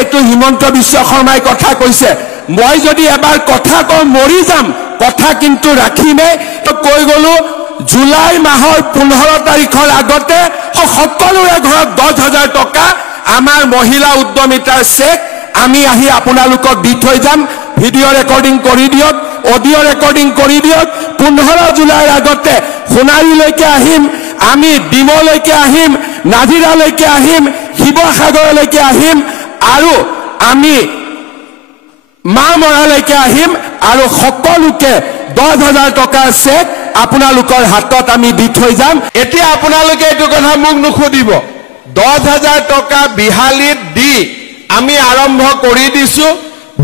এইটো হিমন্ত বিশ্ব শৰ্মাই কথা কৈছে মই যদি এবাৰ কথা কওঁ মৰি যাম কথা কিন্তু ৰাখিমে তো কৈ গলো জুলাই মাহৰ 15 তাৰিখৰ আগতে সকলোৰে ঘৰত 10,000 টকা আমাৰ মহিলা উদ্যমিতাৰ চেক আমি আহি আপোনালোকক দি থৈ যাম ভিডিঅ' ৰেকৰ্ডিং কৰি দিয়ক অডিঅ' ৰেকৰ্ডিং কৰি দিয়ক 15 জুলাইৰ আগতে সোণাৰীলৈকে আহিম আমি ডিমলৈকে আহিম নাজিৰালৈকে আহিম শিৱসাগৰলৈকে আহিম আৰু আমি মামৰালৈকে আহিম আৰু সকলোকে 10,000 টকাৰ চেক আপোনালোকৰ হাতত আমি দি থৈ যাম এতিয়া আপোনালোকে এইটো কথা মোক নুখুদিব 10,000 টকা বিহালীত দি আমি আৰম্ভ কৰি দিছো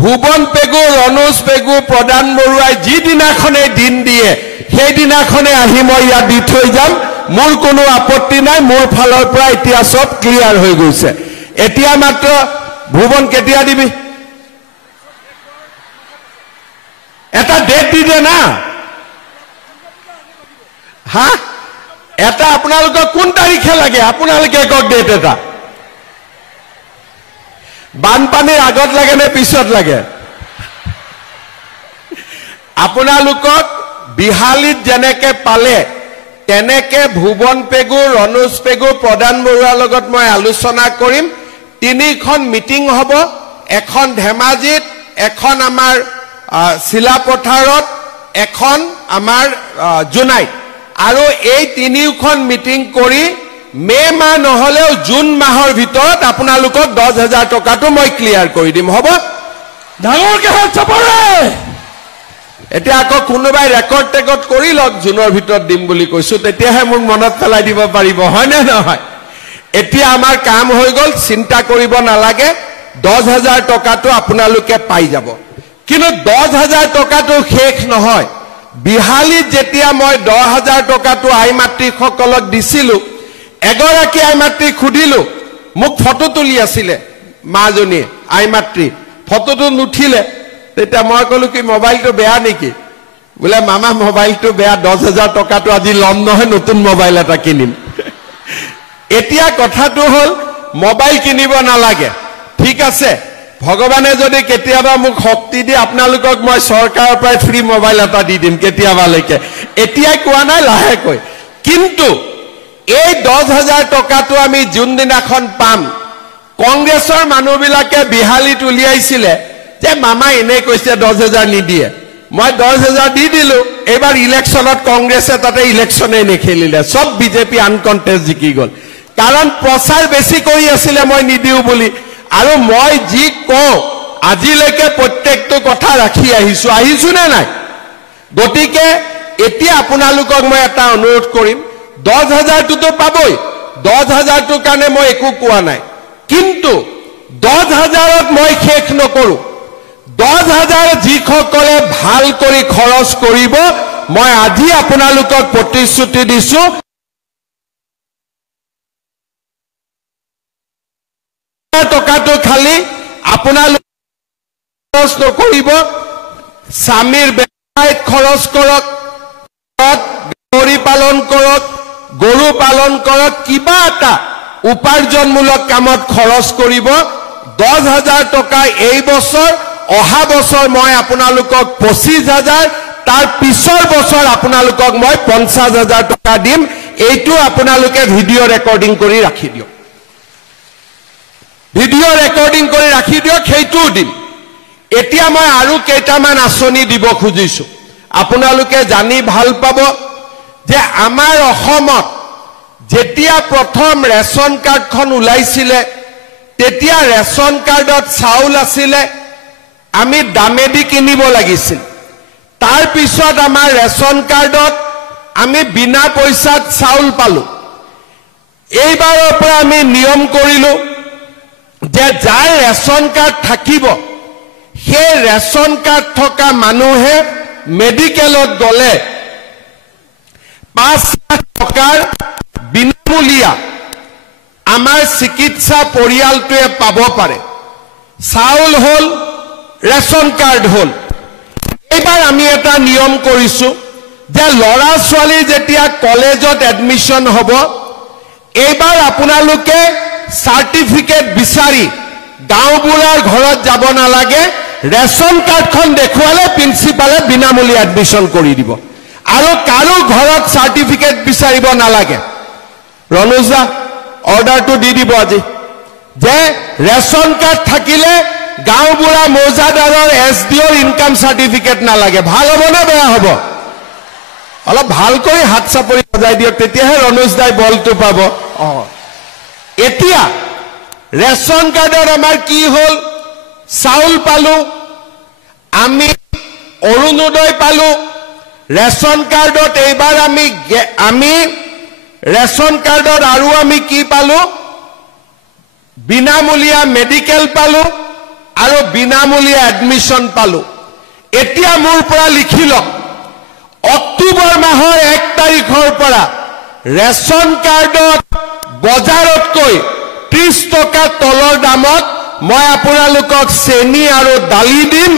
ভুৱন পেগু ৰণোজ পেগু প্ৰদান বৰুৱাই যি দিনাখনে দিন দিয়ে সেই দিনাখনে আহি মই ইয়াত দি থৈ যাম মোৰ কোনো আপত্তি নাই মোৰ ফালৰ পৰা এতিয়া সব ক্লিয়াৰ হৈ গৈছে এতিয়া মাত্ৰ ভুৱন কেতিয়া দিবি এটা ডেট দি দে না হা এটা আপোনালোকক কোন তাৰিখে লাগে আপোনালোকে কক ডেট এটা বানপানীৰ আগত লাগে নে পিছত লাগে আপোনালোকক বিহালীত যেনেকে পালে তেনেকে ভুৱন পেগু ৰণোজ পেগু প্ৰদান বৰুৱাৰ লগত মই আলোচনা কৰিম তিনিখন মিটিং হ'ব এখন ধেমাজিত এখন আমাৰ শিলাপথাৰত এখন আমাৰ জুনাইত আৰু এই তিনিখন মিটিং কৰি মে মাহ নহলেও জুন মাহৰ ভিতৰত আপোনালোকক 10,000 টকাটো মই ক্লিয়াৰ কৰি দিম হ'ব ডাঙৰকে হাত চাপৰে এতিয়া আকৌ কোনোবাই ৰেকৰ্ড টেকত কৰি লওক জুনৰ ভিতৰত দিম বুলি কৈছো তেতিয়াহে মোক মনত পেলাই দিব পাৰিব হয় নে নহয় এতিয়া আমাৰ কাম হৈ গল চিন্তা কৰিব নালাগে 10,000 টকাটো আপোনালোকে পাই যাব কিন্তু 10,000 টকাটো শেষ নহয় বিহালীত যেতিয়া মই 10,000 টকাটো আই মাতৃসকলক দিছিলো এগৰাকী আই মাতৃ খুদিলো মোক ফটো তুলি আছিলে মাজনী আই মাতৃ ফটোটো নুঠিলে তেতিয়া মই কলো কি মোবাইলটো বেয়া নেকি বলে মামা মোবাইলটো বেয়া 10,000 টকাটো আজি লম নহয় নতুন মোবাইল এটা কিনিম এতিয়া কথাটো হল মোবাইল কিনিব নালাগে ঠিক আছে ভগৱানে যদি কেতিয়াবা মোক শক্তি দি আপোনালোকক মই চৰকাৰৰ পৰা ফ্ৰী মোবাইল এটা দি দিম কেতিয়াবালৈকে এতিয়াই কোৱা নাই লাহেকৈ কিন্তু এই 10,000 টকাটো আমি যোনদিনাখন পাম কংগ্ৰেছৰ মানুহবিলাকে বিহালীত উলিয়াইছিলে যে মামা এনে কৈছে 10,000 নিদিয়ে মই 10,000 দি দিলো এবাৰ ইলেকশ্যনত কংগ্ৰেছে তাতে ইলেকশ্যনে নেখেলিলে সব বিজেপি আনকণ্টেষ্ট জিকি গল কাৰণ প্ৰচাৰ বেছি কৰি আছিলে মই নিদিও বুলি আৰু মই যি কওঁ আজিলৈকে প্ৰত্যেকটো কথা ৰাখি আহিছো নে নাই গতিকে এতিয়া আপোনালোকক মই এটা অনুৰোধ কৰিম 10,000 টোতো পাবই 10,000 টোৰ কাৰণে মই একো কোৱা নাই কিন্তু 10,000ত মই শেষ নকৰো 10,000 যিসকলে ভাল কৰি খৰচ কৰিব মই আজি আপোনালোকক প্ৰতিশ্ৰুতি দিছো টকাটো খালি আপোনালোক খৰচ নকৰিব স্বামীৰ ব্যৱসায়ত খৰচ কৰক গাহৰি পালন কৰক গৰু পালন কৰক কিবা এটা উপাৰ্জনমূলক কামত খৰচ কৰিব 10,000 টকা এই বছৰ অহা বছৰ মই আপোনালোকক 25,000 তাৰ পিছৰ বছৰ আপোনালোকক মই 50,000 টকা দিম এইটো আপোনালোকে ভিডিঅ' ৰেকৰ্ডিং কৰি ৰাখি দিয়ক ভিডিঅ' ৰেকৰ্ডিং কৰি ৰাখি দিয়ক সেইটো দিম এতিয়া মই আৰু কেইটামান আঁচনি দিব খুজিছো আপোনালোকে জানি ভাল পাব যে আমাৰ অসমত যেতিয়া প্ৰথম ৰেচন কাৰ্ডখন ওলাইছিলে তেতিয়া ৰেচন কাৰ্ডত চাউল আছিলে আমি দামেদি কিনিব লাগিছিল তাৰ পিছত আমাৰ ৰেচন কাৰ্ডত আমি বিনা পইচাত চাউল পালো এইবাৰৰ পৰা আমি নিয়ম কৰিলো যে যাৰ ৰেচন কাৰ্ড থাকিব সেই ৰেচন কাৰ্ড থকা মানুহে মেডিকেলত গলে 5 লাখ টকাৰ বিনামূলীয়া আমাৰ চিকিৎসা পৰিয়ালটোৱে পাব পাৰে চাউল হল ৰেচন কাৰ্ড হল এইবাৰ আমি এটা নিয়ম কৰিছো যে লৰা ছোৱালী যেতিয়া কলেজত এডমিশন হ'ব এইবাৰ আপোনালোকে সাৰ্টিফিকেট বিচাৰি গাঁওবুঢ়াৰ ঘৰত যাব নালাগে ৰেচন কাৰ্ডখন দেখুৱালে প্ৰিন্সিপালে বিনামূলীয়া এডমিশ্যন কৰি দিব আৰু কাৰো ঘৰত চাৰ্টিফিকেট বিচাৰিব নালাগে ৰণোজ দা অৰ্ডাৰটো দি দিব আজি যে ৰেচন কাৰ্ড থাকিলে গাঁওবুঢ়া মৌজাদাৰৰ এছডিঅ'ৰ ইনকাম চাৰ্টিফিকেট নালাগে ভাল হ'ব নে বেয়া হ'ব অলপ ভাল কৰি হাত চাপৰি বজাই দিয়ক তেতিয়াহে ৰণোজ দাই বলটো পাব এতিয়া ৰেচন কাৰ্ডৰ আমাৰ কি হ'ল চাউল পালো আমি অৰুণোদয় পালো ৰেচন কাৰ্ডত এইবাৰ আমি ৰেচন কাৰ্ডত আৰু আমি কি পালো বিনামূলীয়া মেডিকেল পালো আৰু বিনামূলীয়া এডমিশ্যন পালো এতিয়া মোৰ পৰা লিখি লওক অক্টোবৰ মাহৰ 1 তাৰিখৰ পৰা ৰেচন কাৰ্ডত বজাৰতকৈ 30 টকা তলৰ দামত মই আপোনালোকক চেনি আৰু দালি দিম